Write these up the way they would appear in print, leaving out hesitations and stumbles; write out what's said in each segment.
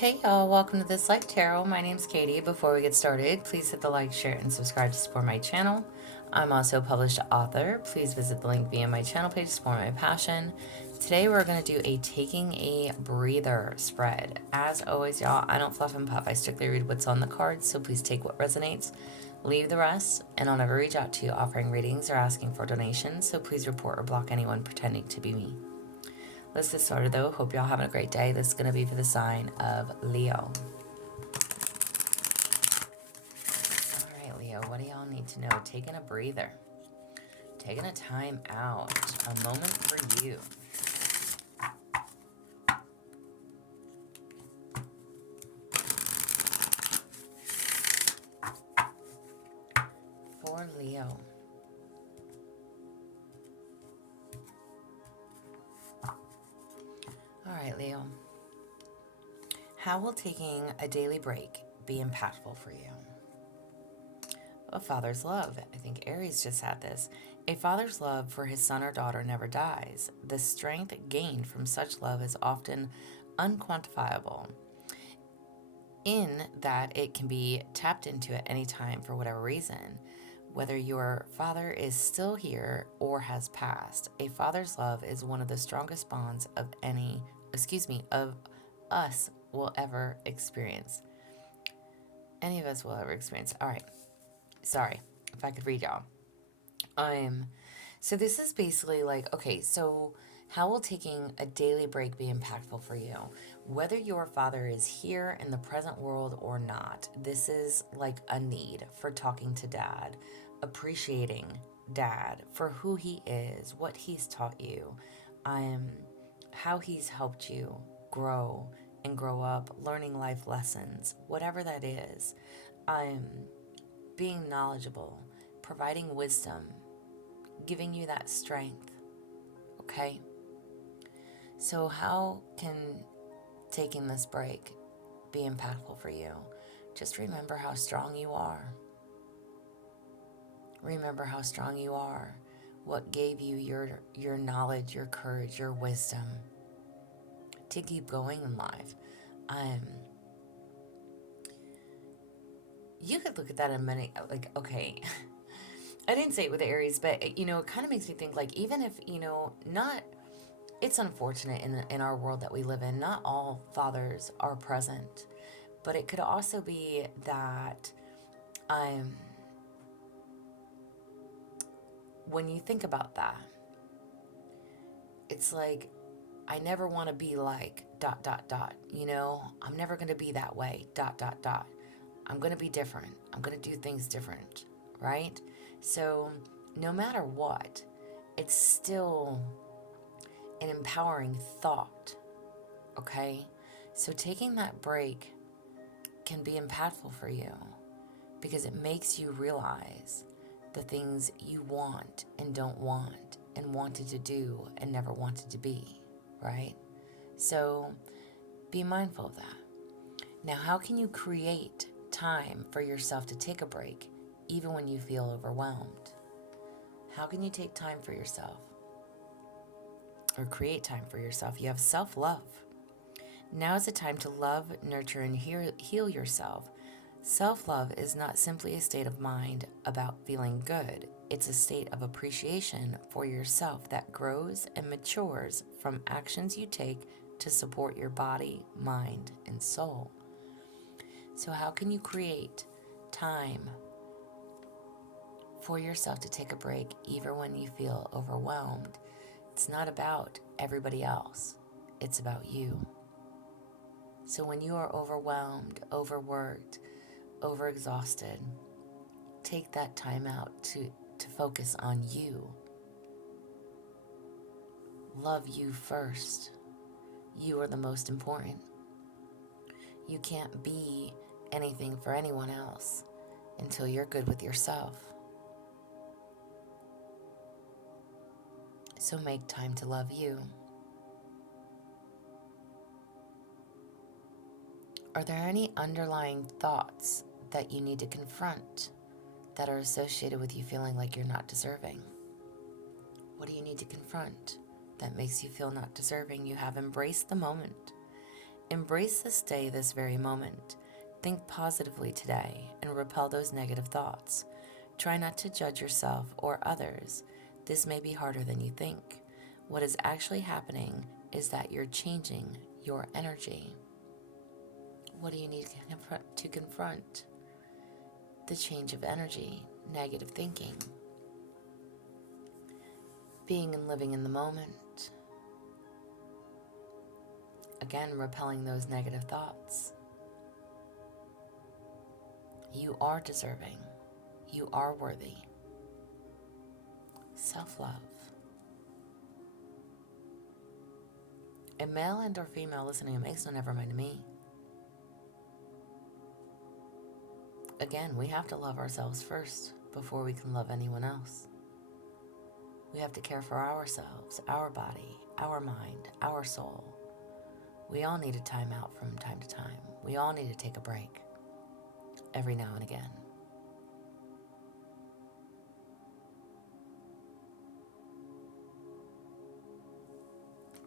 Hey y'all, welcome to This Life Tarot. My name's Katie. Before we get started, please hit the like, share, and subscribe to support my channel. I'm also a published author. Please visit the link via my channel page to support my passion. Today we're going to do a taking a breather spread. As always, y'all, I don't fluff and puff. I strictly read what's on the cards, so please take what resonates, leave the rest, and I'll never reach out to you offering readings or asking for donations, so please report or block anyone pretending to be me. Let's get started though. Hope y'all having a great day. This is going to be for the sign of Leo. All right, Leo, what do y'all need to know? Taking a breather. Taking a time out. A moment for you. For Leo. All right, Leo. How will taking a daily break be impactful for you? A father's love. I think Aries just had this. A father's love for his son or daughter never dies. The strength gained from such love is often unquantifiable, in that it can be tapped into at any time for whatever reason. Whether your father is still here or has passed, a father's love is one of the strongest bonds of of us will ever experience. Any of us will ever experience. All right. Sorry if I could read y'all. So this is basically like, okay, so how will taking a daily break be impactful for you? Whether your father is here in the present world or not, this is like a need for talking to dad, appreciating dad for who he is, what he's taught you, how he's helped you grow and grow up, learning life lessons, whatever that is. Being knowledgeable, providing wisdom, giving you that strength. Okay? So, how can taking this break be impactful for you? Just remember how strong you are. Remember how strong you are. What gave you your knowledge, your courage, your wisdom to keep going in life. You could look at that in many, like, okay, I didn't say it with Aries, but it kind of makes me think, like, even if, not, it's unfortunate in our world that we live in, not all fathers are present, but it could also be that when you think about that, it's like, I never want to be like, dot, dot, dot, I'm never going to be that way, dot, dot, dot. I'm going to be different. I'm going to do things different, right? So no matter what, it's still an empowering thought, okay? So taking that break can be impactful for you because it makes you realize the things you want and don't want and wanted to do and never wanted to be, right? So be mindful of that. Now, how can you create time for yourself to take a break even when you feel overwhelmed? How can you take time for yourself or create time for yourself? You have self-love. Now is the time to love, nurture, and heal yourself. Self-love is not simply a state of mind about feeling good. It's a state of appreciation for yourself that grows and matures from actions you take to support your body, mind, and soul. So how can you create time for yourself to take a break even when you feel overwhelmed? It's not about everybody else. It's about you. So when you are overwhelmed, overworked, overexhausted, take that time out to focus on you. Love you first. You are the most important. You can't be anything for anyone else until you're good with yourself. So make time to love you. Are there any underlying thoughts that you need to confront that are associated with you feeling like you're not deserving? What do you need to confront that makes you feel not deserving? You have embraced the moment. Embrace this day, this very moment. Think positively today and repel those negative thoughts. Try not to judge yourself or others. This may be harder than you think. What is actually happening is that you're changing your energy. What do you need to confront? The change of energy, negative thinking, being and living in the moment. Again, repelling those negative thoughts. You are deserving. You are worthy. Self-love. A male and or female listening, it makes no never mind to me. Again, we have to love ourselves first before we can love anyone else. We have to care for ourselves, our body, our mind, our soul. We all need a time out from time to time. We all need to take a break every now and again.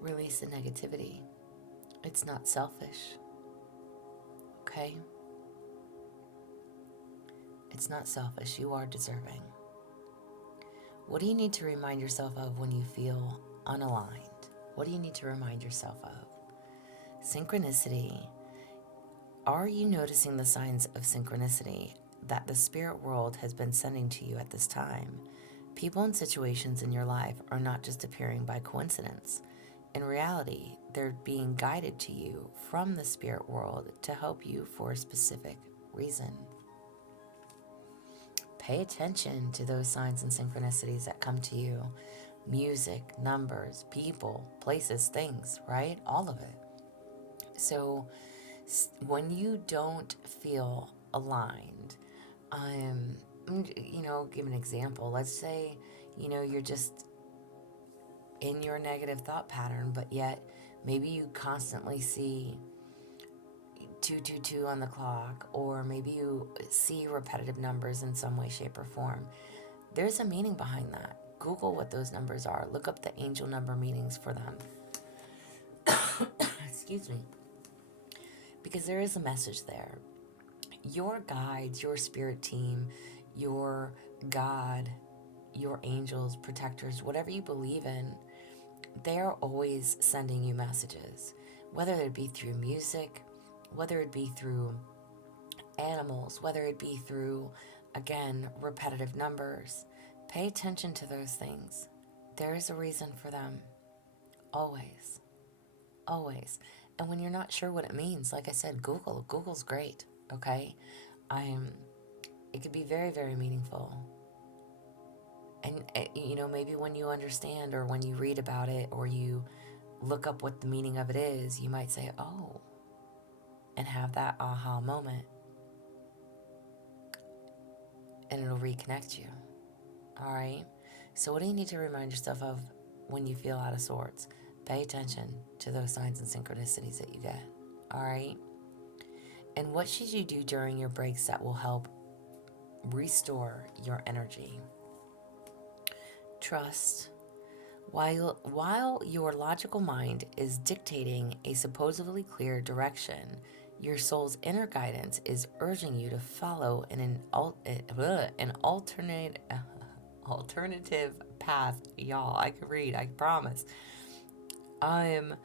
Release the negativity. It's not selfish. Okay? It's not selfish. You are deserving. What do you need to remind yourself of when you feel unaligned? What do you need to remind yourself of? Synchronicity. Are you noticing the signs of synchronicity that the spirit world has been sending to you at this time? People and situations in your life are not just appearing by coincidence. In reality, they're being guided to you from the spirit world to help you for a specific reason. Pay attention to those signs and synchronicities that come to you. Music, numbers, people, places, things, right? All of it. So when you don't feel aligned, give an example. Let's say, you're just in your negative thought pattern, but yet maybe you constantly see 222 on the clock, or maybe you see repetitive numbers in some way, shape, or form. There's a meaning behind that. Google what those numbers are. Look up the angel number meanings for them. Excuse me. Because there is a message there. Your guides, your spirit team, your God, your angels, protectors, whatever you believe in, they're always sending you messages. Whether it be through music, whether it be through animals, whether it be through, again, repetitive numbers. Pay attention to those things. There is a reason for them. Always. Always. And when you're not sure what it means, like I said, Google. Google's great, okay? It could be very, very meaningful. And, maybe when you understand, or when you read about it, or you look up what the meaning of it is, you might say, oh, and have that aha moment. And it'll reconnect you. All right? So what do you need to remind yourself of when you feel out of sorts? Pay attention to those signs and synchronicities that you get. All right? And what should you do during your breaks that will help restore your energy? Trust. While your logical mind is dictating a supposedly clear direction, your soul's inner guidance is urging you to follow an alternative path. Y'all, I can read, I promise. All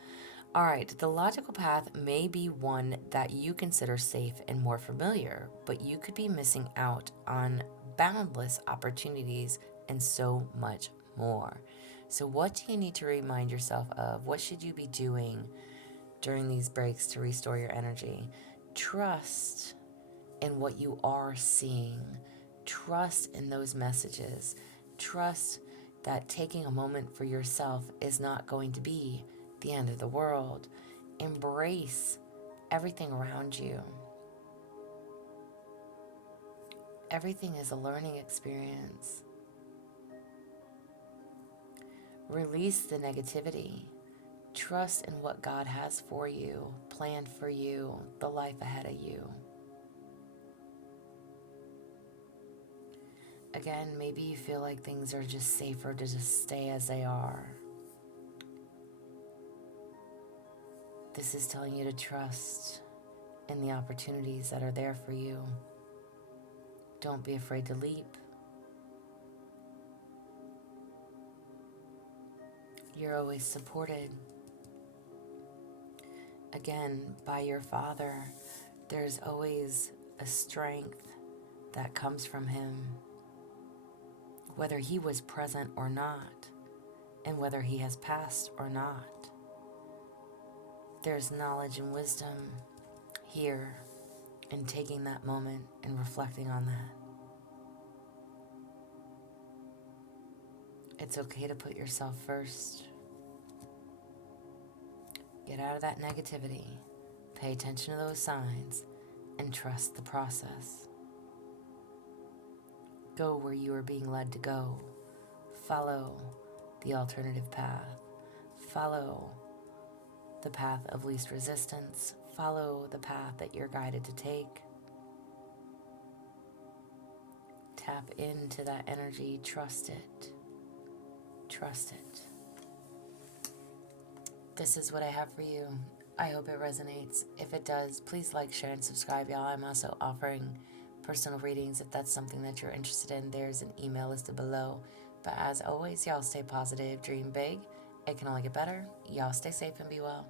right, the logical path may be one that you consider safe and more familiar, but you could be missing out on boundless opportunities and so much more. So what do you need to remind yourself of? What should you be doing during these breaks to restore your energy? Trust in what you are seeing. Trust in those messages. Trust that taking a moment for yourself is not going to be the end of the world. Embrace everything around you. Everything is a learning experience. Release the negativity. Trust in what God has for you, planned for you, the life ahead of you. Again, maybe you feel like things are just safer to just stay as they are. This is telling you to trust in the opportunities that are there for you. Don't be afraid to leap. You're always supported. Again, by your Father, there's always a strength that comes from Him, whether He was present or not, and whether He has passed or not. There's knowledge and wisdom here in taking that moment and reflecting on that. It's okay to put yourself first. Get out of that negativity. Pay attention to those signs and trust the process. Go where you are being led to go. Follow the alternative path. Follow the path of least resistance. Follow the path that you're guided to take. Tap into that energy. Trust it. Trust it. This is what I have for you. I hope it resonates. If it does, please like, share, and subscribe, y'all. I'm also offering personal readings if that's something that you're interested in. There's an email listed below. But as always, y'all stay positive, dream big. It can only get better. Y'all stay safe and be well.